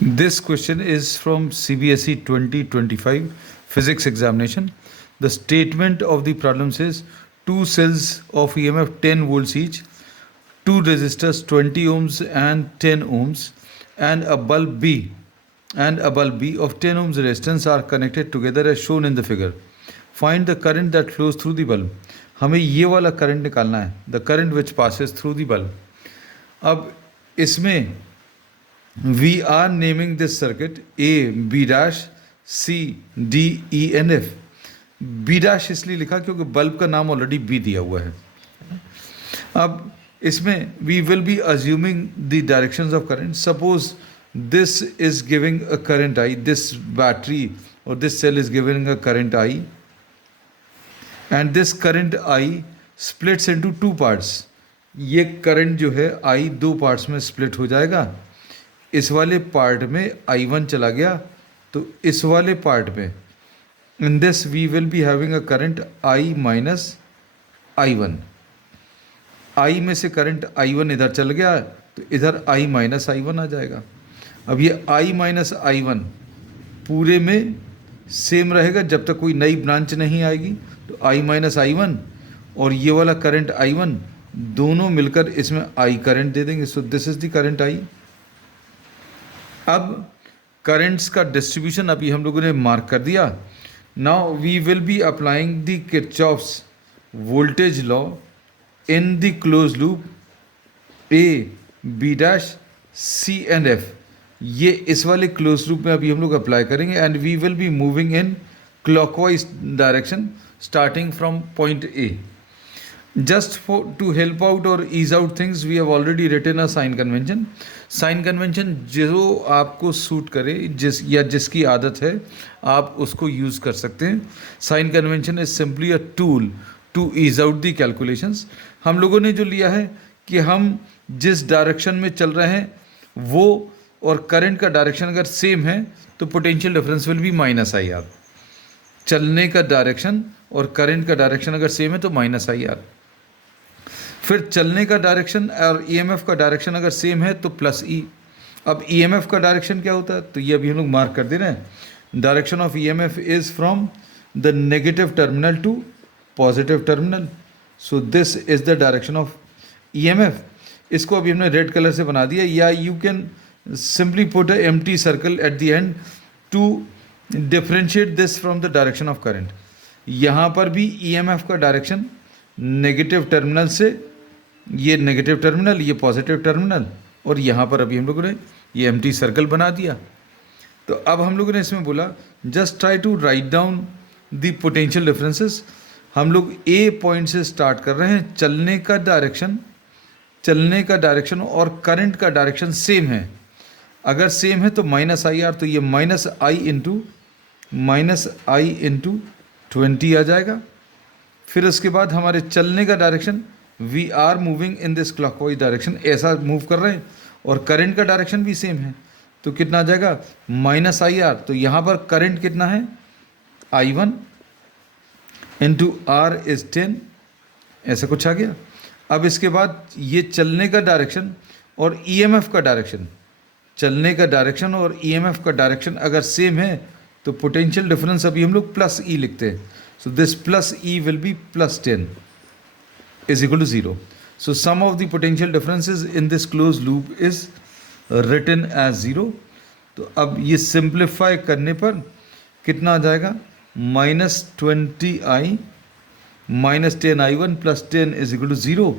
This question is from CBSE 2025 physics examination. The statement of the problem says two cells of EMF 10 volts each, two resistors 20 ohms and 10 ohms, and a bulb B of 10 ohms resistance are connected together as shown in the figure. Find the current that flows through the bulb. हमें ये वाला current निकालना है, the current which passes through the bulb. अब इसमें we are naming this circuit A, B dash, C, D, E and F. B dash इसलिए लिखा क्योंकि बल्ब का नाम ऑलरेडी B दिया हुआ है. अब इसमें we will be assuming the directions of current. Suppose this is giving a current I, this battery or this cell is giving a current I, and this current I splits into two parts. ये current जो है I दो parts में split हो जाएगा. इस वाले part में I1 चला गया, तो इस वाले पार्ट में in this we will be having a current I minus I1. I में से करंट I1 इधर चल गया तो इधर I minus I1 आ जाएगा. अब ये I minus I1 पूरे में सेम रहेगा जब तक कोई नई ब्रांच नहीं आएगी. तो I minus I1 और ये वाला करंट I1 दोनों मिलकर इसमें I करंट दे देंगे. So this is the current I. अब करंट्स का डिस्ट्रीब्यूशन अभी हम लोगों ने मार्क कर दिया. Now we will be applying the Kirchhoff's voltage law in the close loop A, B dash, C and F. ये इस वाले क्लोज लूप में अभी हम लोग अप्लाई करेंगे and we will be moving in clockwise direction starting from point A. Just to help out or ease out things, we have already written a sign convention. Sign convention जो आपको suit करे, जिसकी आदत है आप उसको use कर सकते हैं. Sign convention is simply a tool to ease out the calculations. हम लोगों ने जो लिया है कि हम जिस डायरेक्शन में चल रहे हैं वो और करंट का डायरेक्शन अगर सेम है तो potential difference will be minus I R. चलने का डायरेक्शन और करंट का डायरेक्शन अगर सेम है तो माइनस आई आर. फिर चलने का डायरेक्शन और ईएमएफ का डायरेक्शन अगर सेम है तो प्लस ई. अब ईएमएफ का डायरेक्शन क्या होता है तो ये अभी हम लोग मार्क कर दे रहे हैं. Direction of EMF is from the negative terminal to positive terminal. So this is the direction of EMF. इसको अभी हमने रेड कलर से बना दिया, या you can simply put a empty circle at the end to differentiate this from the direction of current. यहाँ पर भी ईएमएफ का डायरेक्शन नेगेटिव टर्मिनल से, ये नेगेटिव टर्मिनल, ये पॉजिटिव टर्मिनल, और यहाँ पर अभी हम लोगों ने ये एम्प्टी सर्कल बना दिया. तो अब हम लोगों ने इसमें बोला just try to write down the potential differences. हम लोग ए पॉइंट से स्टार्ट कर रहे हैं. चलने का डायरेक्शन और करंट का डायरेक्शन सेम है. अगर सेम है तो माइनस आई आर, तो ये माइनस आई इंटू 20 आ जाएगा. फिर उसके बाद हमारे चलने का direction, we are moving in this clockwise direction, ऐसा मूव कर रहे हैं, और करंट का डायरेक्शन भी सेम है, तो कितना आ जाएगा माइनस आई आर. तो यहाँ पर करंट कितना है I1 इंटू आर इज 10, ऐसा कुछ आ गया. अब इसके बाद ये चलने का डायरेक्शन और ईएमएफ का डायरेक्शन, चलने का डायरेक्शन और ईएमएफ का डायरेक्शन अगर सेम है तो पोटेंशियल डिफरेंस अभी हम लोग प्लस ई लिखते हैं. So this plus E will be plus 10 is equal to 0. So sum of the potential differences in this closed loop is written as 0. तो अब ये सिंप्लीफाई करने पर कितना आ जाएगा minus 20i minus 10i1 plus 10 is equal to 0.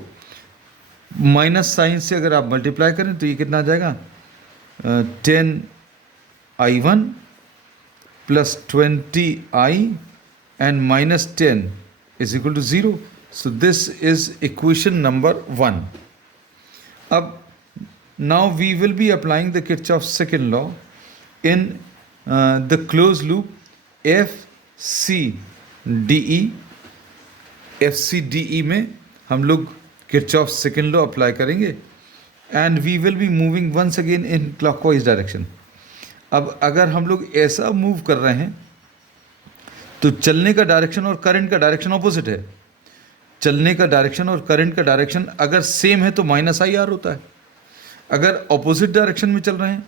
Minus sign से अगर आप मल्टीप्लाई करें तो ये कितना आ जाएगा 10i1 plus 20i and minus 10 is equal to 0. So this is equation number 1. Ab now we will be applying the Kirchhoff's second law in the closed loop FCDE. FCDE में हम लोग Kirchhoff's second law apply करेंगे and we will be moving once again in clockwise direction. अब अगर हम लोग ऐसा move कर रहे हैं तो चलने का डायरेक्शन और करंट का डायरेक्शन ऑपोजिट है. चलने का डायरेक्शन और करंट का डायरेक्शन अगर सेम है तो माइनस आई आर होता है. अगर ऑपोजिट डायरेक्शन में चल रहे हैं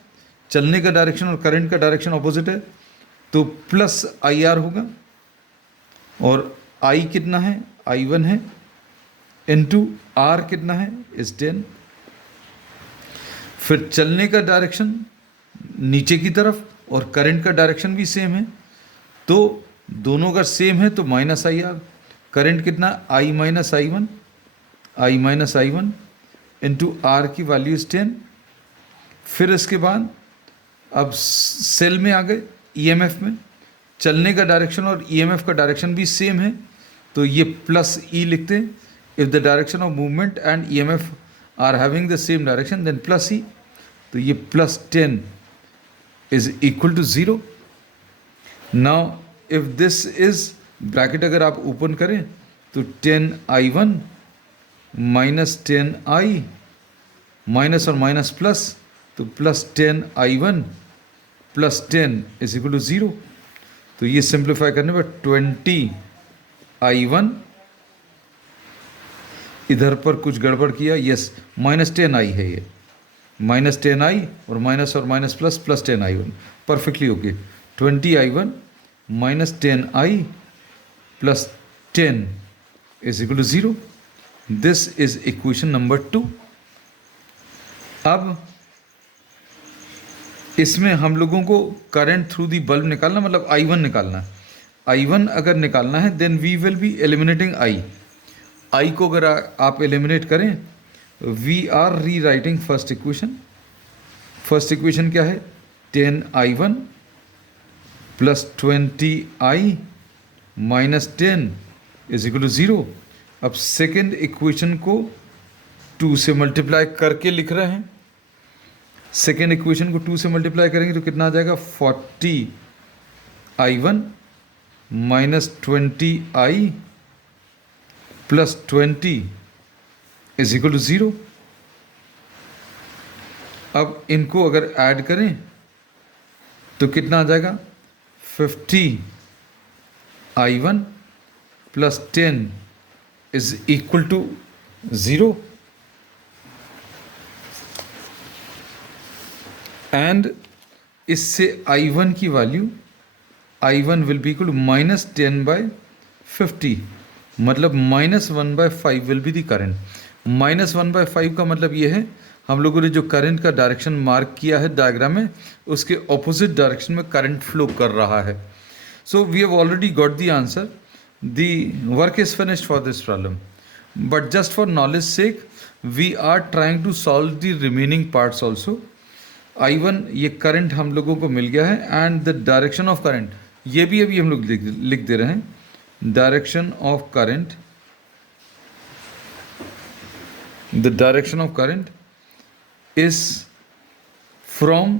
चलने का डायरेक्शन और करंट का डायरेक्शन ऑपोजिट है, तो प्लस आई आर होगा, और आई कितना है, आई वन है, इनटू आर कितना है, इज 10। फिर चलने का डायरेक्शन नीचे की तरफ और करंट का डायरेक्शन भी सेम है, तो दोनों का सेम है तो माइनस आई आर। करंट कितना, I minus I one, I minus I one into R की वैल्यू इज 10। फिर इसके बाद अब सेल में आ गए, ईएमएफ में चलने का डायरेक्शन और ईएमएफ का डायरेक्शन भी सेम है, तो ये प्लस ई लिखते हैं। If the direction of movement and EMF are having the same direction then plus E, तो ये plus 10 is equal to 0। Now if this is bracket अगर आप ओपन करें तो 10I1 माइनस 10I, माइनस और minus plus, तो plus 10I1 plus 10 is equal to 0। तो ये सिंप्लीफाई करने पर 20I1, इधर पर कुछ गड़बड़ किया, यस माइनस 10I है, ये माइनस 10I और minus plus plus 10I1, perfectly okay. 20I1 minus 10I plus 10 is equal to 0। This is equation number 2। अब इसमें हम लोगों को करंट थ्रू दी बल्ब निकालना, मतलब I1 निकालना है। I1 अगर निकालना है then we will be eliminating I को अगर आप एलिमिनेट करें, we are rewriting first equation. First equation क्या है, 10I1 plus 20I minus 10 is equal to 0। अब सेकेंड इक्वेशन को 2 से मल्टीप्लाई करके लिख रहे हैं। सेकेंड इक्वेशन को 2 से मल्टीप्लाई करेंगे तो कितना आ जाएगा, 40I1 minus 20I plus 20 is equal to 0। अब इनको अगर ऐड करें तो कितना आ जाएगा, 50I1 plus 10 is equal to 0, and इससे I1 की value, I1 will be equal to minus 10/50, मतलब -1/5 विल बी दी करंट। -1/5 का मतलब ये है, हम लोगों ने जो करंट का डायरेक्शन मार्क किया है डायग्राम में, उसके ऑपोजिट डायरेक्शन में करंट फ्लो कर रहा है। So we have already got the answer, the work is finished for this problem, but just for knowledge sake we are trying to solve the remaining parts also. I1 ये current हम लोगों को मिल गया है, and the direction of current ये भी अभी हम लोग लिख दे रहे हैं। Direction of current, the direction of current is from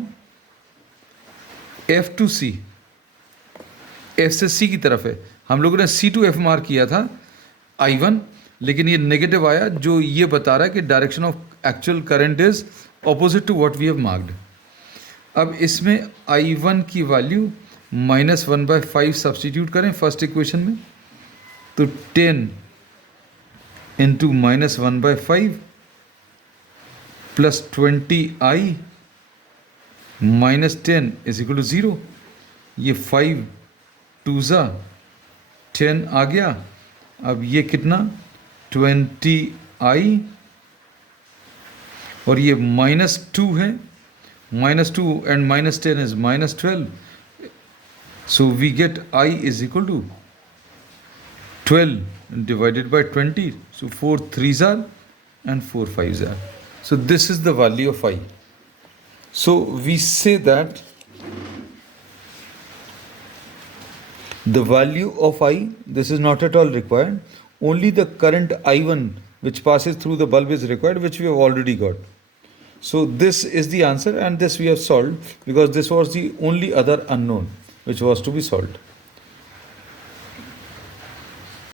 F to C, F से C की तरफ है। हम लोगों ने C टू F मार्क किया था I1, लेकिन ये नेगेटिव आया, जो ये बता रहा है कि direction of actual current is opposite to what we have marked. अब इसमें I1 की वैल्यू -1/5 सब्सटीट्यूट करें फर्स्ट इक्वेशन में, तो 10 into -1/5 plus 20I minus 10 is equal to 0। ये 5 2 10 आ गया। अब ये कितना, 20I, और ये -2 है, -2 and -10 is -12, so we get I is equal to 12 divided by 20, so 4 3s are and 4 5s are, so this is the value of I. So we say that the value of I, this is not at all required, only the current I1 which passes through the bulb is required, which we have already got. So this is the answer, and this we have solved because this was the only other unknown which was to be solved.